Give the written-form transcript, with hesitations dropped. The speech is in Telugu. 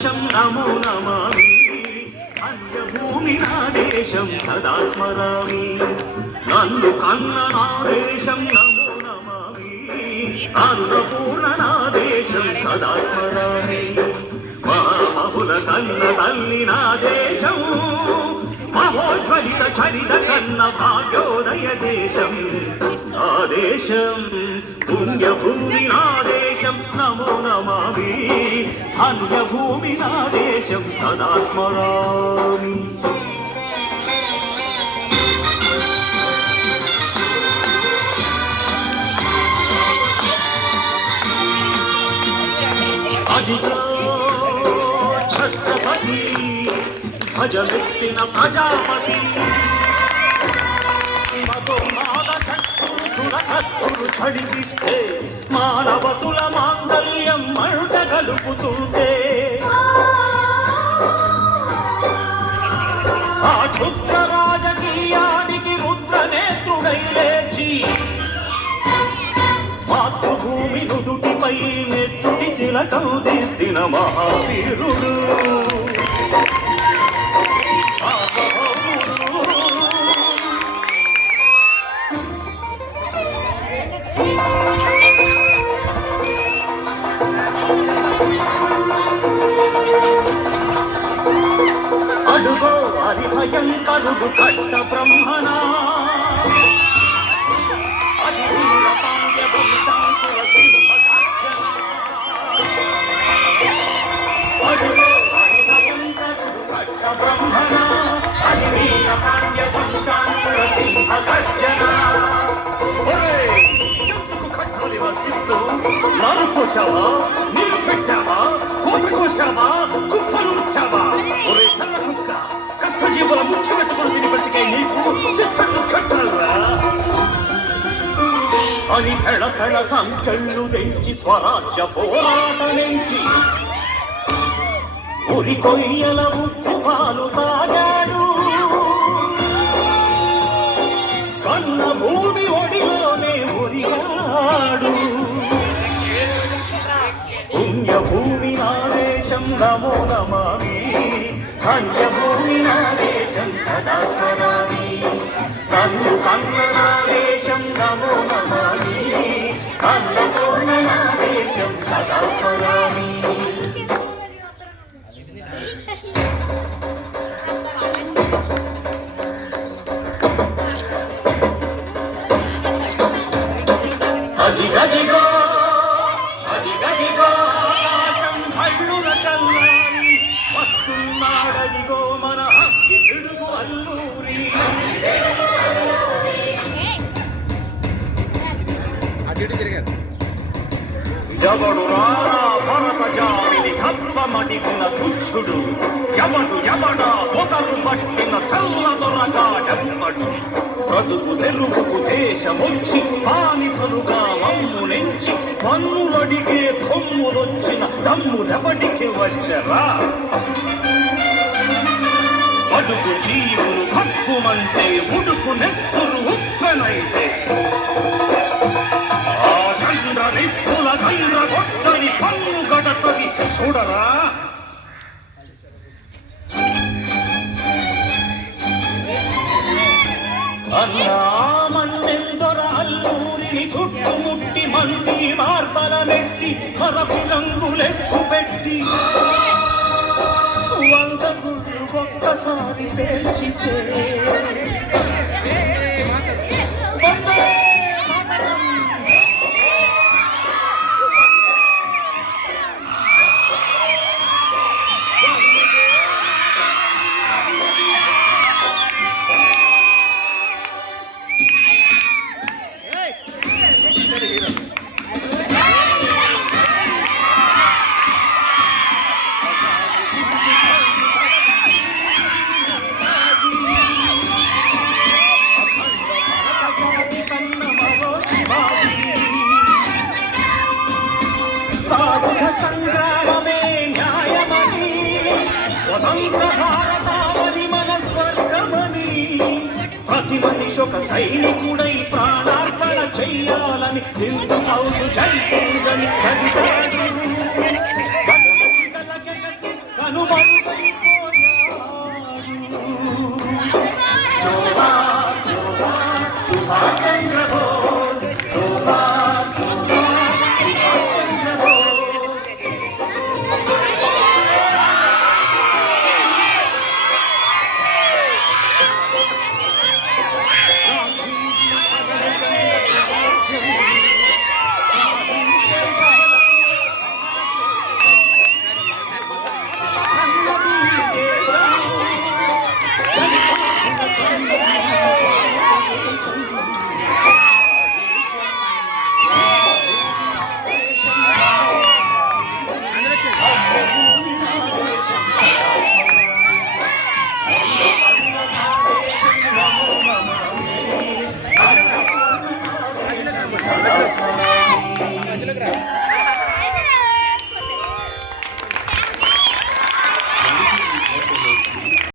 నమో నమామి అన్యభూమి నా దేశం సదా స్మరామి నన్ను కన్న నా దేశం నమో నమామి అన్నపూర్ణ నా దేశం సదా స్మరామి మహామహుల కన్న తల్లి నా దేశం మహోజ్వలిత చరిత కన్న భాగ్యోదయ దేశం ఆ దేశం పుణ్యభూమి నా దేశం నమో నమామి అన్యభూమి నా దేశం సదా స్మరామి అదిగో ఛత్రపతి భజమెత్తిన ప్రజాపతి మధుమాద చట్టురు చడిపిస్తే మానవతుల మాంగళ్యం మరుట గలుపుతుంటే ఆ క్షుద్ర రాజకీయానికి రుద్రనేత్రుడై లేచి మాతృభూమి నుదుటిపై నెత్తుడి తిలకం దిద్దిన మహావీరుడు అడుగో హరిభయంకరుడు కట్ట బ్రహ్మణ అది వీరపాండ్య వంశాంకుర సింహగర్జన అడుగో హరిభయంకరుడు కట్ట బ్రహ్మణ అది వీరపాండ్య వంశాంకుర సింహగర్జన ఎందుకు కట్టాలి వంచిస్తూ నారు కోసావా నీరు పెట్టావా కోత కోసావా కుప్పలుచ్చావా ఒరే తల్ల కుక్క కష్టజీవుల ముఖ్య పెట్టుకుని తిని బతికే నీకు శిక్షలు కట్టాలరా అని పెడ పెడ సంకెళ్ళు తెంచి స్వరాజ్య పోరాటనించి ఉరి కొయ్యల ఉప్పు పాలు తాగాడు కన్న భూమి ఒడిలోనే ఉరిగాడు పుణ్యభూమి నా దేశం నమో నమామి అన్యభూమి నా దేశం సదా స్మరామి నన్ను కన్న నా దేశం నమో నమామి అన్నపూర్ణ నా దేశం సదా స్మరామి అదిగదిగో అదిగదిగో ఆకాశం భళ్ళున కల్లారి వస్తున్నాడదిగో మన హక్కి పిడుగు అల్లూరి ఎవడు రారా భరత జామిని కప్పమడిగిన తుచ్చుడు ఎవడా పొగలు పట్టిన చల్లదొరగా డెవ్వడు బ్రతుకు తెరువుకు దేశమొచ్చి బానిసలుగా మమ్ము నెంచి పన్నులడిగే కొమ్ములొచ్చిన దమ్ములెవడికి వచ్చరా అడుగు జీవులు హక్కుమంటే ఉడుకు నెత్తురు ఉప్పెనైతే ఆ చంద్ర నిప్పుల చంద్ర గొట్టని పన్ను గడతది చూడరా అన్నామన్నెందొర అల్లూరిని చుట్టుముట్టి మంది మార్బలమెట్టి మరపిలంగులెక్కు పెట్టి 100 గుళ్ళు ఒక్కసారి పేల్చితే సంగ్రామమే న్యాయమని స్వతంత్ర భారతావని మన స్వర్గమని ప్రతి మనిషి ఒక సైనికుడై ప్రాణార్పణ చెయ్యాలని హిందూ హౌసు జైతుందని కనుమరుగైపోయాడు. జోహార్ జోహార్ సుభాష్